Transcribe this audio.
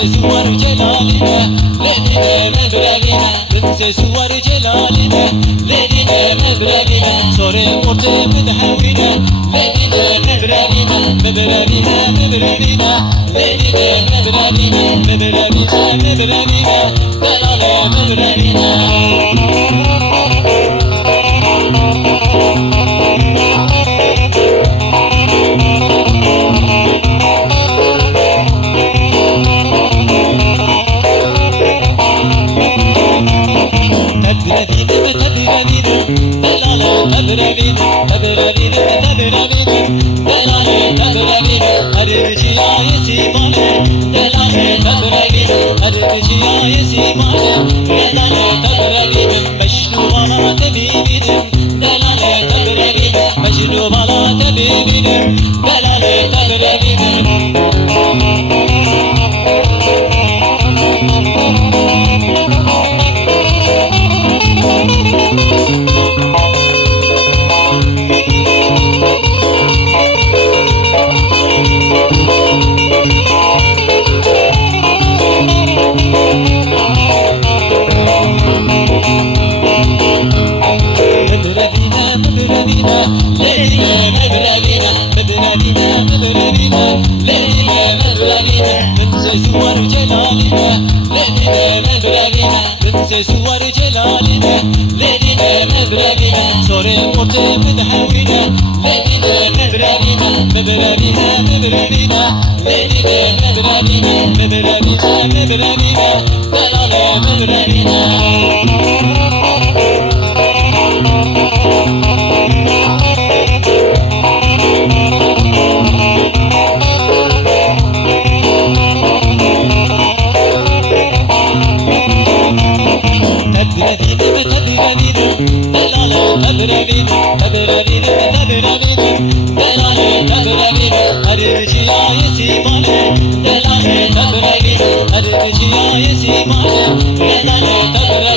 sesi var celaline, ledine mebrevine. Tüm sesi var celaline, ledine mebrevine. Sore orte müdhevine, ledine mebrevine. Mebrevine, mebrevine, ledine mebrevine. Mebrevine, mebrevine, delale mebrevine. Mecnun bala tebibinim, delale tebibinim. Sesi var celaline, ledine mebrevine. Tüm sesi var celaline, ledine mebrevine. Sore orte müdhevine, ledine mebrevine. Mebrevine, mebrevine, ledine mebrevine. Mebrevine, mebrevine, delale mebrevine. Delale